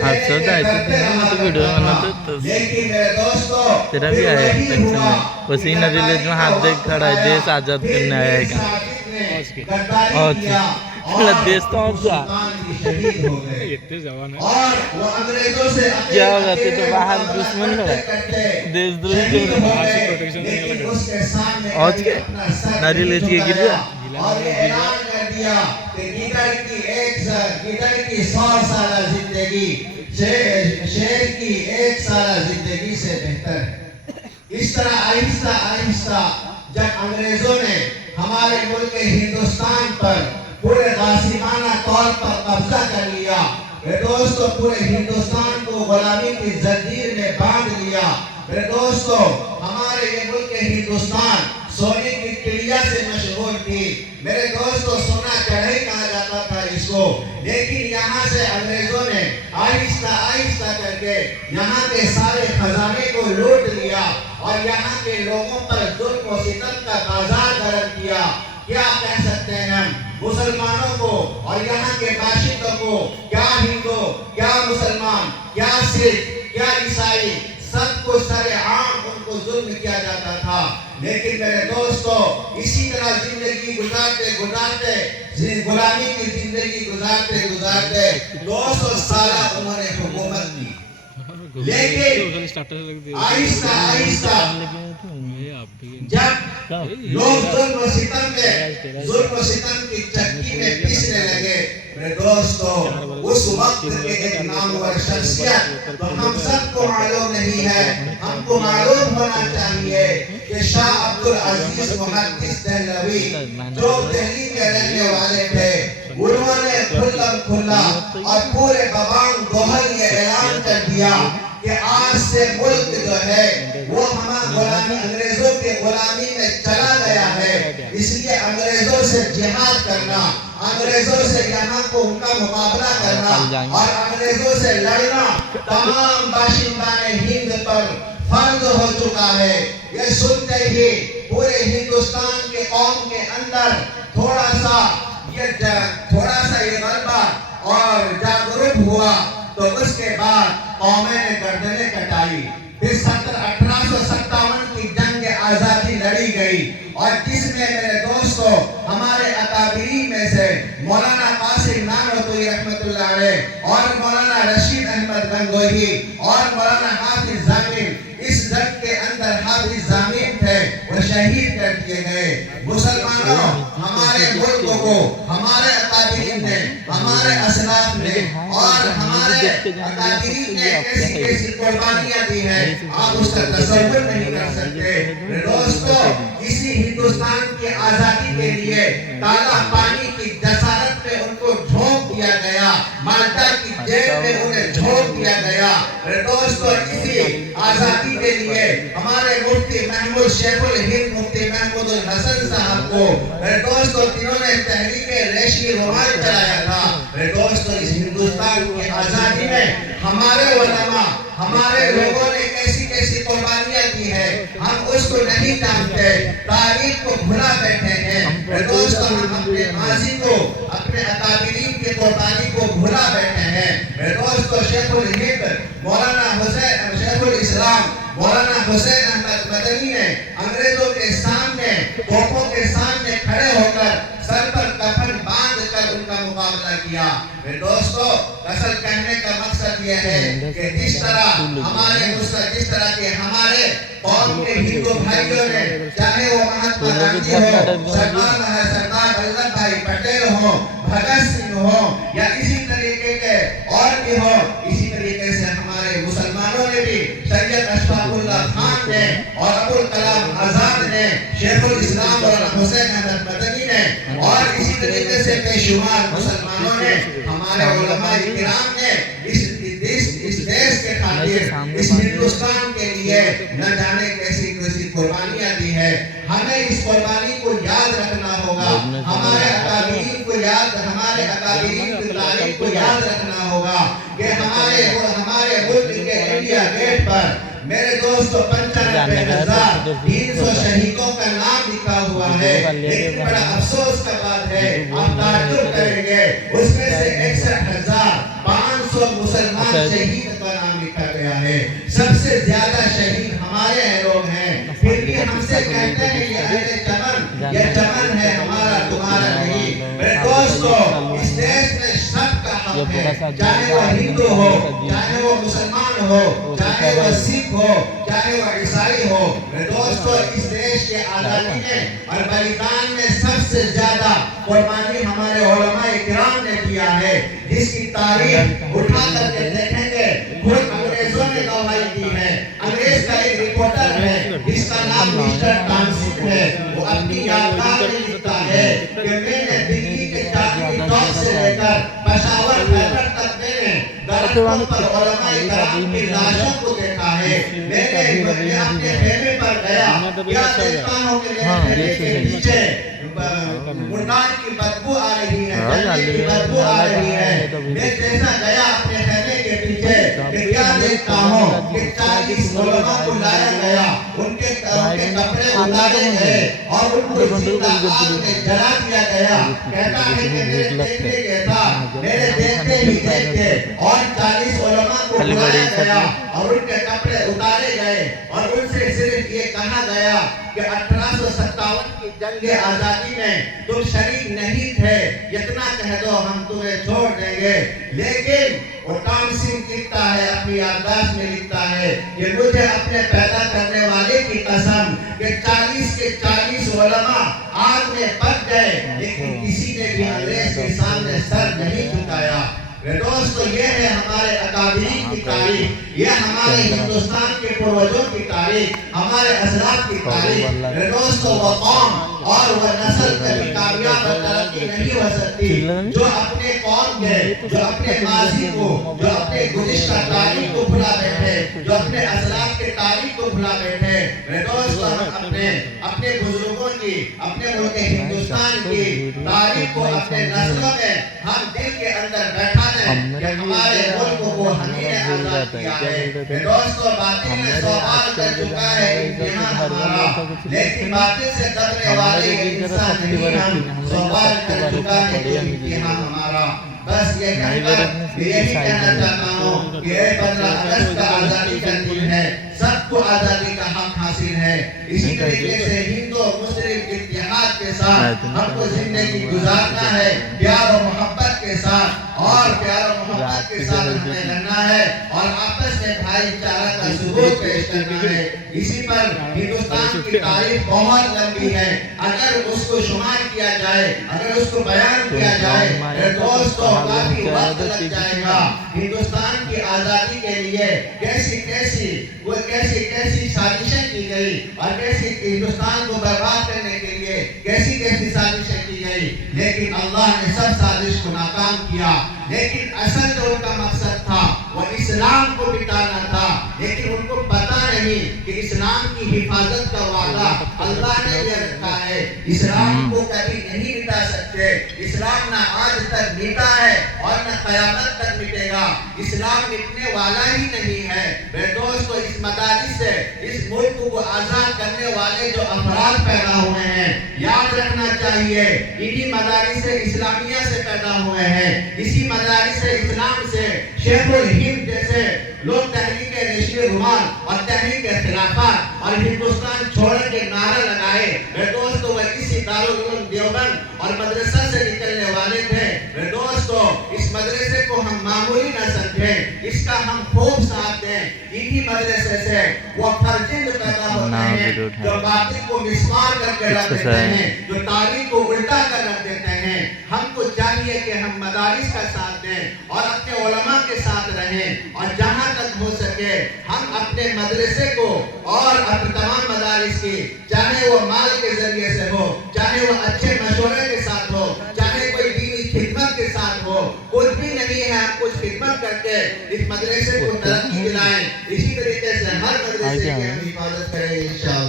अफसोस आए थे तो वीडियो बना तो तेरा भी आया है टेंशन में वसी नदी ले जो हाथ देख खड़ा है देश आज़ाद करने आया है क्या और देश तो सा क्या होगा तो बाहर दुश्मन खड़ा है देशद्रोही और के नारियल लेच के गिर गया गिदड़ की 100 साल जिंदगी शेर की 1 साल जिंदगी से बेहतर है। इस तरह आहिस्ता आहिस्ता जब अंग्रेजों ने हमारे मुल्क हिंदुस्तान पर पूरे गासिबाना तौर पर कब्जा कर लिया, मेरे दोस्तों पूरे हिंदुस्तान को गुलामी की जंजीर में बांध लिया। मेरे दोस्तों हमारे ये मुल्क हिंदुस्तान सोने की चिड़िया से मशहूर थी। मेरे दोस्तों सोना चढ़ाई कहा जाता था इसको, लेकिन यहाँ से अंग्रेजों ने आहिस्ता आहिस्ता करके यहाँ के सारे खजाने को लूट लिया और यहाँ के लोगों पर जुल्म और सितम का बाजार गर्म किया। क्या कह सकते हैं हम मुसलमानों को और यहाँ के बाशिंदों को, क्या हिंदू, क्या मुसलमान, क्या सिख, क्या ईसाई, सबको सरेआम उनको जुल्म किया जाता था। लेकिन मेरे दोस्तों इसी तरह जिंदगी गुजारते गुजारते गुलामी की जिंदगी गुजारते गुजारते 200 साल उन्होंने हुकूमत की, लेकिन आहिस्ता आहिस्ता जब लोग जुल्म सितम की चक्की में पिसने लगे, मेरे दोस्तों उस वक्त के एक नामवर शख्सियत तो हम सबको मालूम नहीं है, हमको मालूम होना चाहिए कि शाह अब्दुल अजीज मुहद्दिस दहलवी जो दिल्ली के रहने वाले थे, उन्होंने खुल्ला और पूरे बवाम गोहल ये ऐलान कर दिया कि आज से मुल्क जो है वो हमारा गुलामी अंग्रेजों के गुलामी में चला गया है, इसलिए अंग्रेजों से जिहाद करना, अंग्रेजों से यहाँ को उनका मुकाबला करना और अंग्रेजों से लड़ना तमाम बाशिंदाने हिंद पर फर्ज हो चुका है। ये सुनते ही पूरे हिंदुस्तान के कौम के अंदर थोड़ा सा ये गलबा और जागरूक हुआ, तो उसके बाद कौमें ने गर्दनें कटाई। फिर 1857 की जंग आजादी लड़ी गई और जिसमें मेरे दोस्तों हमारे अकाबिरीन में से मौलाना कासिम नानवतवी रहमतुल्लाह अलैह और मौलाना रशीद अहमद गंगोही और मौलाना हाफिज जामिन, इस जंग के अंदर हाफिज जामिन थे, वो शहीद कर दिए गए। मुसलमानों हमारे मुल्क को हमारे अकाबिरीन ने, हमारे असलाफ ने और हमारे अकाबिरीन ने कैसी कैसी कुर्बानियां दी है, आप उसका तसव्वुर नहीं कर सकते। दोस्तों इसी हिंदुस्तान की आजादी के लिए काला पानी की जसारत में उनको झोंक दिया गया, माल्टा की जेल में उन्हें झोंक दिया गया। दोस्तों इसी आजादी के लिए हमारे मुफ्ती महमूद शेखुल हिंद मुफ्ती महमूद हसन साहब को दोस्तों जिन्होंने तहरीक रेशी रुमाल चलाया था, दोस्तों इस हिंदुस्तान की आजादी में हमारे उलमा, हमारे लोगों ने कैसी कैसी कुर्बानियां दी है, हम उसको नहीं जानते, तारीख को भुला बैठे हैं। दोस्तों हम अपने माजी को, अपने अकाबिरीन की कुर्बानी को भुला बैठे हैं। दोस्तों शेखुल हिंद मौलाना हुसैन, शेखुल इस्लाम मौलाना हुसैन अहमद मदनी ने अंग्रेजों के सामने, तोपों के सामने खड़े होकर सर पर कफन बांध कर उनका मुकाबला किया। दोस्तों असल कहने का मकसद यह है कि जिस तरह के हमारे कौम के हिंदू भाइयों ने, चाहे वो महात्मा गांधी हो, सरदार वल्लभ भाई पटेल हो, भगत सिंह हो या इसी तरीके के और भी हो, इसी तरीके से हमारे मुसलमानों ने भी सैयद अशफाकुल्लाह खान ने और अबुल कलाम आजाद ने, शेखुल इस्लाम और हुसैन अहमद मदनी ने और इसी तरीके से बेशुमार मुसलमानों ने, हमारे उलमा इकराम ने इस देश के खातिर, इस हिंदुस्तान के लिए न जाने कैसी कैसी कुर्बानियां दी है। हमें इस कुर्बानी को याद रखना होगा, हमारे अकाबिरीन को याद, हमारे अकाबिरीन की तारीख को याद रखना होगा कि हमारे मुल्क के इंडिया गेट पर मेरे दोस्तों 95,300 शहीदों का नाम लिखा हुआ है, लेकिन बड़ा अफसोस का बात है, आप ताज्जुब करेंगे, उसमें से 61,500 मुसलमान बात है, बड़ा सा चाहे वो आदमी हिंदू का हो, सजीव चाहे वो मुसलमान हो, चाहे वो सिख हो, चाहे वो ईसाई हो। मेरे दोस्तों, इस देश के आजादी में और बलिदान में सबसे ज्यादा कुर्बानी हमारे उलमा इकराम ने किया है, जिसकी तारीख उठा करके देखेंगे। खुद अंग्रेजों ने गवाही दी है। अंग्रेज का एक रिपोर्टर है जिसका नाम मिस्टर टाउनशिप है, वो अपनी यादगार में लिखता है कि मैंने दिल्ली के चांदनी चौक से लेकर पेशावर खैबर तक मैंने दरख्तों पर उलमा इकराम की लाशों को देखा है। मैंने अपने खेमे पर गया, क्या देखता हूँ कि मेरे खेमे के नीचे मुर्दान की बदबू आ रही है, जलने की बदबू आ रही है। मैं जैसा गया अपने खेमे के पीछे कि क्या देखता हूँ कि 40 उलमा को लाया गया, उनके कपड़े उतारे गए और उनको जिंदा आग में जला दिया गया। कहता है कि मेरे देखने के था, मेरे देखते ही देखते और 40 उलमा को बुलाया गया और उनके कपड़े उतारे गए और उनसे सिर्फ ये कहा गया कि 1857 की जंग आजादी में तुम शरीक नहीं थे, इतना कह दो हम तुम्हें छोड़ देंगे। लेकिन वो काम सिंह लिखता है, अपनी याददाश्त में लिखता है कि मुझे अपने पैदा करने वाले की कसम कि 40 के 40 उलमा आग में पक गए, लेकिन किसी ने भी अंग्रेज के सामने सर नहीं झुकाया। दोस्तों, ये है हमारे अकादमीन की तारीख, ये हमारे हिंदुस्तान के पूर्वजों की तारीख, हमारे असलाफ की तारीख। दोस्तों, वो कौम और वो नस्ल कभी कामयाब और तरक्की नहीं हो सकती जो अपने कौम के, जो अपने माजी को, जो अपने गुज़िश्ता तारीख को भुला बैठे, जो अपने असलाफ के तारीख को भुला बैठे। दोस्तों, हम अपने बुजुर्गों की, अपने मुल्क हिंदुस्तान की तारीख को अपने नस्लों में हम दिल के अंदर बैठा कि हमारे मुल्क को हमी ने आजाद किया है। दोस्तों, बातिल ने 100 बार कर चुका है इम्तिहान हमारा, लेकिन बातिल से दबने वाले इंसान नहीं हम, 100 बार कर चुका है इम्तिहान हमारा। बस ये यही कहना चाहता हूँ कि 15 अगस्त का आजादी का दिन है, सबको आजादी का हक हासिल है। इसी तरीके से हिंदू मुस्लिम इत्तेहाद के साथ हमको जिंदगी गुजारना है, प्यार और मोहब्बत के साथ, और प्यार और मोहब्बत के साथ हमें रहना है और आपस में भाईचारा का सबूत पेश करना है। इसी पर हिंदुस्तान की तारीख बहुत लंबी है, अगर उसको शुमार किया जाए, अगर उसको बयान किया जाए, दोस्तों काफी वक्त लग जाएगा। हिंदुस्तान की आजादी के लिए कैसी कैसी साजिशें की गई और कैसी हिंदुस्तान को बर्बाद करने के लिए कैसी साजिशें की गई, लेकिन अल्लाह ने सब साजिश को नाकाम किया। लेकिन असल जो उनका मकसद था वो इस्लाम को मिटाना था, लेकिन उनको पता नहीं कि इस्लाम की हिफाजत का वादा अल्लाह ने ये रखा है। इस्लाम को कभी नहीं मिटा सकते, इस्लाम ना आज तक मिटा है और न क़यामत तक मिटेगा। इस्लाम मिटने वाला ही नहीं है। मेरे दोस्तों, इस मदारिस से इस मुल्क को आजाद करने वाले जो अफराद पैदा हुए हैं, याद रखना चाहिए इन्हीं मदारिस इस्लामिया से पैदा हुए हैं। इसी मदारिस इस्लाम से शेखुल हिंद जैसे लोग तहरीक रेशमी रुमाल और तहरीक खिलाफत और हिंदुस्तान छोड़ने के नारा लगाए। मेरे दोस्तों, वह इसी दारुल उलूम देवबंद और मदरसा से निकलने वाले थे। मेरे दोस्तों, इस मदरसे को हम मामूली न समझें, इसका हम खूब साथ दें। इन्हीं मदरसे से वो फर्जिंद पैदा होते हैं जो बातिल को मिसमार करके रख देते हैं, जो तारीख को उल्टा कर रख देते हैं। हमको चाहिए कि हम मदारिस का साथ दें और अपने उलमा के साथ रहें, और जहाँ तक हो सके हम अपने मदरसे को और अपने तमाम मदारिस की, चाहे वो माल के जरिए से हो, चाहे वो अच्छे मशवरे के साथ हो, चाहे कोई दीनी खिदमत के साथ हो, कुछ भी नहीं है, हम कुछ खिदमत करके इस मदरसे को तरक्की दिलाएं। इसी तरीके से हर मदरसे की हम हिफाजत करें इंशाअल्लाह।